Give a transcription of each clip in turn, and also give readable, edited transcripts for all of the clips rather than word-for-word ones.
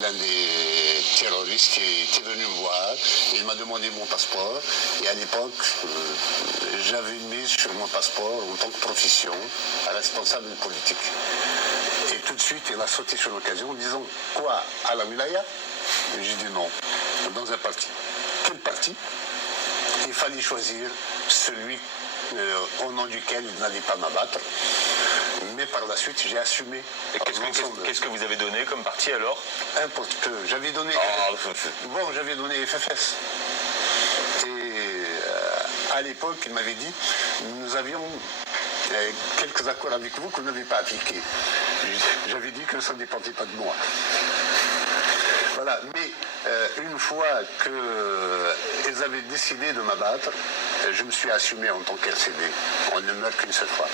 L'un des terroristes qui était venu me voir, il m'a demandé mon passeport et à l'époque j'avais mis sur mon passeport en tant que profession responsable politique. Et tout de suite il a sauté sur l'occasion en disant quoi, à la wilaya? J'ai dit non, dans un parti. Quel parti? Il fallait choisir celui au nom duquel il n'allait pas m'abattre. Mais par la suite, j'ai assumé. Qu'est-ce que vous avez donné comme parti alors? Importe peu. J'avais donné. J'avais donné FFS. Et à l'époque, il m'avait dit nous avions quelques accords avec vous que vous n'avez pas appliqués. J'avais dit que ça ne dépendait pas de moi. Voilà. Mais une fois qu'ils avaient décidé de m'abattre, je me suis assumé en tant qu'RCD. On ne meurt qu'une seule fois.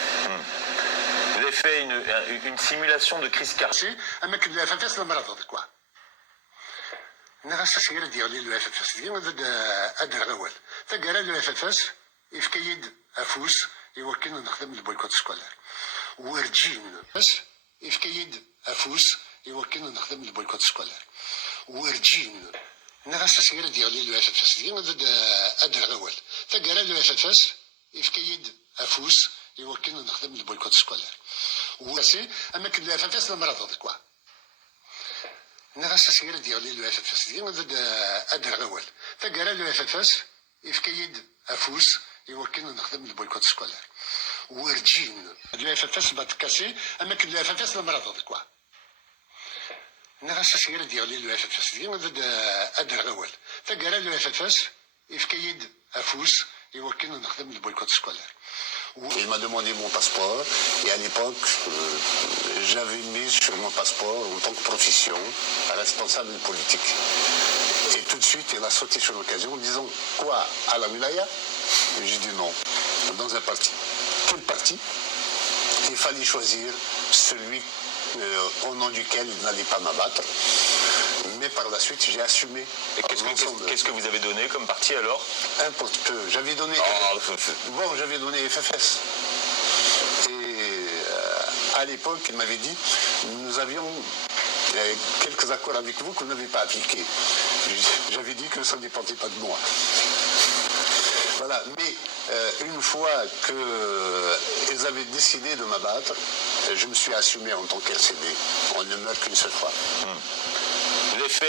Vous avez fait une simulation de crise cardiaque. أما le FFS لما رفض كوا. نغسس غير ديالي le FFS ديال هذا الأول. فقال le FFS يفكيد أفوس يوكلنا نخدم البويكوت سكولار. ورجين بس يفكيد أفوس يوكلنا نخدم البويكوت سكولار. ورجين نغسس غير ديالي le FFS ديال هذا الأول. فقال le FFS يفكيد أفوس يوكلنا نخدم البويكوت سكولار. وسي اما كل FFS لما رفض كوا. نغسس غير ديالي le FFS ديال هذا الأول. فقال le FFS يفكيد أفوس يوكلنا نخدم البويكوت سكولار. ورجين le FFS بات كاسي اما كل FFS لما رفض كوا. نغسس غير ديالي le FFS ديال هذا الأول. فقال le FFS يفكيد أفوس يوكلنا نخدم البويكوت سكولار. Il m'a demandé mon passeport et à l'époque, j'avais mis sur mon passeport en tant que profession responsable politique. Et tout de suite, il a sauté sur l'occasion en disant quoi, à la wilaya? J'ai dit non, dans un parti. Quel parti? Il fallait choisir celui au nom duquel il n'allait pas m'abattre. Mais par la suite, j'ai assumé. Qu'est-ce que vous avez donné comme parti alors? Importe peu. J'avais donné. J'avais donné FFS. Et à l'époque, il m'avait dit nous avions quelques accords avec vous que vous n'avez pas appliqués. J'avais dit que ça ne dépendait pas de moi. Voilà. Mais une fois qu'ils avaient décidé de m'abattre, je me suis assumé en tant qu'RCD. On ne meurt qu'une seule fois.